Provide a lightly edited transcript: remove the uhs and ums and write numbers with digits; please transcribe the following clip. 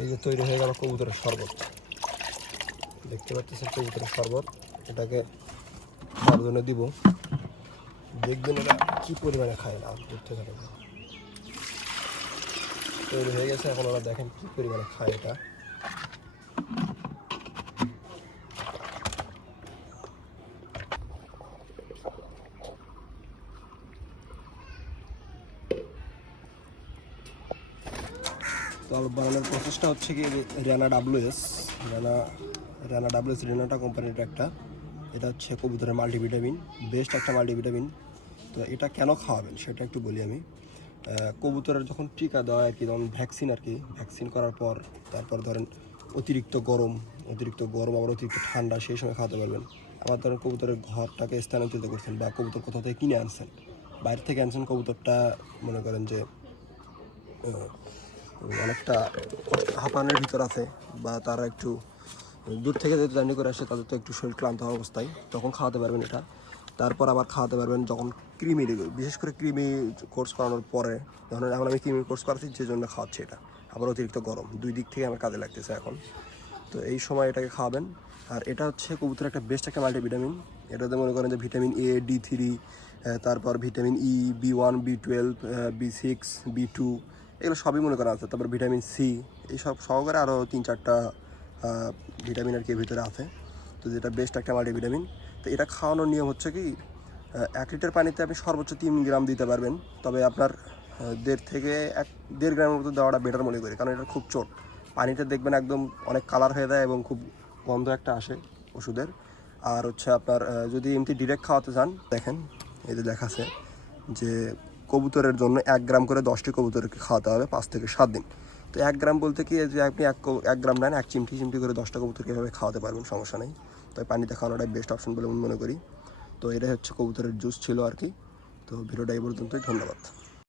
এই যে তৈরি হয়ে গেল কবুতরের শরবত, দেখতে পাচ্ছেন কবুতরের শরবত। এটাকে খাওয়ার জন্য দিব, দেখবেন এটা কী পরিমাণে খায় না দূর থেকে দেখবেন। তৈরি হয়ে গেছে, এখন ওরা দেখেন কী পরিমাণে খায় এটা। তো বানানোর প্রসেসটা হচ্ছে কি, রানা ডাব্লিউএস, রানা ডাব্লিউএস রেনাটা কোম্পানির একটা, এটা হচ্ছে কবুতরের মাল্টিভিটামিন, বেস্ট একটা মাল্টিভিটামিন। তো এটা কেন খাওয়াবেন সেটা একটু বলি আমি। কবুতরের যখন টিকা দেওয়া আর কি, যেমন ভ্যাকসিন আর কি, ভ্যাকসিন করার পর তারপর ধরেন অতিরিক্ত গরম আবার অতিরিক্ত ঠান্ডা, সেই সময় খাওয়াতে পারবেন। আবার ধরেন কবুতরের ঘরটাকে স্থানান্তরিত করছেন বা কবুতর কোথাও থেকে কিনে আনছেন, বাইরে থেকে আনছেন কবুতরটা, মনে করেন যে অনেকটা হাঁপানোর ভিতর আছে, বা তারা একটু দূর থেকে যেহেতু জার্নি করে আসে, তাদের তো একটু শরীর ক্লান্ত হওয়া অবস্থায়, তখন খাওয়াতে পারবেন এটা। তারপর আবার খাওয়াতে পারবেন যখন ক্রিমি, বিশেষ করে ক্রিমি কোর্স করানোর পরে, যখন এখন আমি ক্রিমি কোর্স করাচ্ছি যে জন্য খাওয়াচ্ছি এটা। আবার অতিরিক্ত গরম, দুই দিক থেকে আমার কাজে লাগতেছে এখন। তো এই সময় এটাকে খাওয়াবেন। আর এটা হচ্ছে কবুতরের একটা বেস্ট একটা মাল্টিভিটামিন। এটাতে মনে করেন যে ভিটামিন এ, D3, তারপর vitamin E, B1, B12, B6, B2, এগুলো সবই মনে করা আছে। তারপর ভিটামিন সি, এইসব সহকারে আরও 3-4টা ভিটামিন আর কি ভিতরে আছে। তো যেটা বেস্ট একটা মাল্টিভিটামিন। তো এটা খাওয়ানোর নিয়ম হচ্ছে কি, 1 লিটার পানিতে আপনি সর্বোচ্চ 3 গ্রাম দিতে পারবেন। তবে আপনার 1.5 গ্রামের মতো দেওয়াটা বেটার মনে করি, কারণ এটা খুব চোট। পানিটা দেখবেন একদম অনেক কালার হয়ে যায় এবং খুব গন্ধ একটা আসে ওষুধের। আর হচ্ছে আপনার যদি এমনি ডিরেক্ট খাওয়াতে চান, দেখেন এই যে দেখাচ্ছে যে কবুতরের জন্য 1 গ্রাম করে 10টি কবুতরকে খাওয়াতে হবে 5 থেকে 7 দিন। তো 1 গ্রাম বলতে কি, যে আপনি 1 গ্রাম নেন, 1 চিমটি করে 10টা কবুতরকে এভাবে খাওয়াতে পারবেন, সমস্যা নেই। তাই পানিতে খাওয়ানোটাই বেস্ট অপশন বলে আমি মনে করি। তো এটাই হচ্ছে কবুতরের জুস ছিল আর কি। তো ভিডিওটা এই পর্যন্তই, ধন্যবাদ।